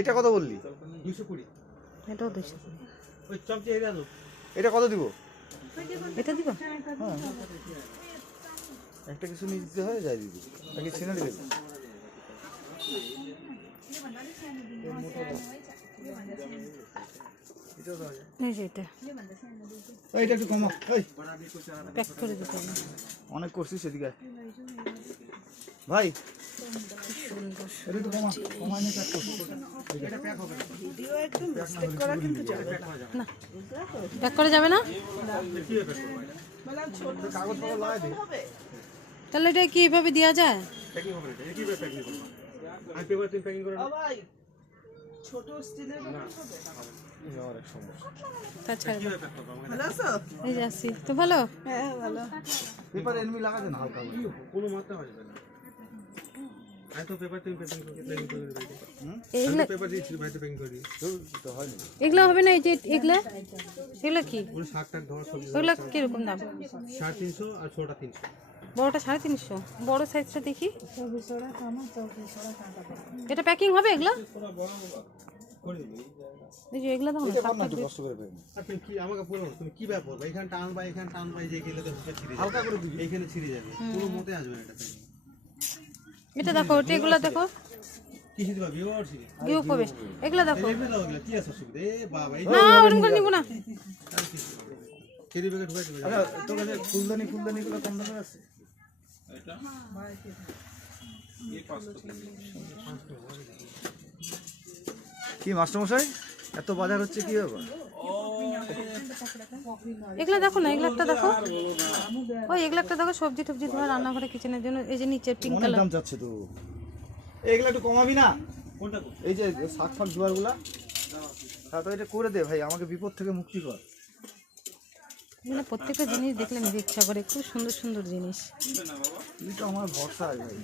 এটা কত বললি? 220। এটাও 220। ওই চমচে এরিয়া দাও। এটা কত দিব? এটা দিবা? হ্যাঁ, একটা কিছু নিয়ে দিতে হয়, যাই দিবি নাকি সিনারি দেবে? এই যে এটা এইটা একটু কমা, প্যাক করে দিতে হবে। অনেক করছিস সেদিকে ভাই। সুন্দর এটা একটু কমা, কমাই নিয়ে প্যাক করছিস। না, প্যাক করা যাবে না? কাগজ পাগজ লাগাই দে। তাহলে এটা কি এভাবে দেওয়া যায়? প্যাকিং হবে না, এটা কিভাবে প্যাকিং করব? আমি পেপার তুমি প্যাকিং করে নাও। ভাই ছোট স্টিলের হবে আমার এক সমস্যা। তাছাড়া কিভাবে প্যাক করব? আমাকে ভালো আছো? এই যে আসি তো ভালো। হ্যাঁ ভালো। পেপার এনমি লাগাতে না হালকা করে। কোনো মাত্রা আসবে না। আমি তো পেপার তুমি প্যাকিং করে দিই। এইগুলা পেপার দিয়েছি ভাইতে প্যাকিং করে দিই। তো হয় না। এগুলা হবে না? এই যে এগুলা এগুলা কি? ওই শাক টাক ধোয়া সবজি ওগুলা কিরকম দাম? 350 আর ছোটটা 300। বড়টা 350, বড় সাইজটা দেখি। এটা প্যাকিং হবে এগুলা? করে দিই। এই যে এগুলা দাম এটা কম না, একটু কষ্ট করে পেন। আর তুমি কি আমাকে বলো, তুমি কি ব্যাপার করবে? এখানে টানবা, এখানে টানবা, এই যে গেলে তো হুকা ছিঁড়ে যাবে। হালকা করে দিবি। এইখানে ছিঁড়ে যাবে, কোনো মতে আসবে না এটাতে। এটা দেখো, ওটা এগুলা দেখো, কিসে দিবা? ভিউয়ার ছিঁড়ে গিয়ে কবে এগুলা দেখো। এই দাও এগুলা, কি আছে অসুবিধা? এ বাবা, এই না ওরকম করে নিব না। কেরি ব্যাগে ঢুকাই দিবে। আচ্ছা, তোর কাছে ফুলদানি গুলো কম দামে আছে? কি মাস্টারমশাই, এত বাজার হচ্ছে কি ব্যাপার? এগুলা দেখো না, এগুলা একটা দেখো, ওই এগুলা একটা দেখো, সবজি টবজি ধোয়া রান্নাঘরে কিচেনের জন্য। এই যে নিচে পিঙ্ক অনেক কালার। দাম চাচ্ছে তো। এগুলা একটু কমাবি না? কোনটা? এই যে শাক ফাক জোয়ারগুলা, হ্যাঁ তো এটা করে দে ভাই, আমাকে বিপদ থেকে মুক্তি কর। মানে প্রত্যেকটা জিনিস দেখলে নিজে ইচ্ছা করে, খুব সুন্দর সুন্দর জিনিস। তুই তো আমার ভরসা আছে ভাই।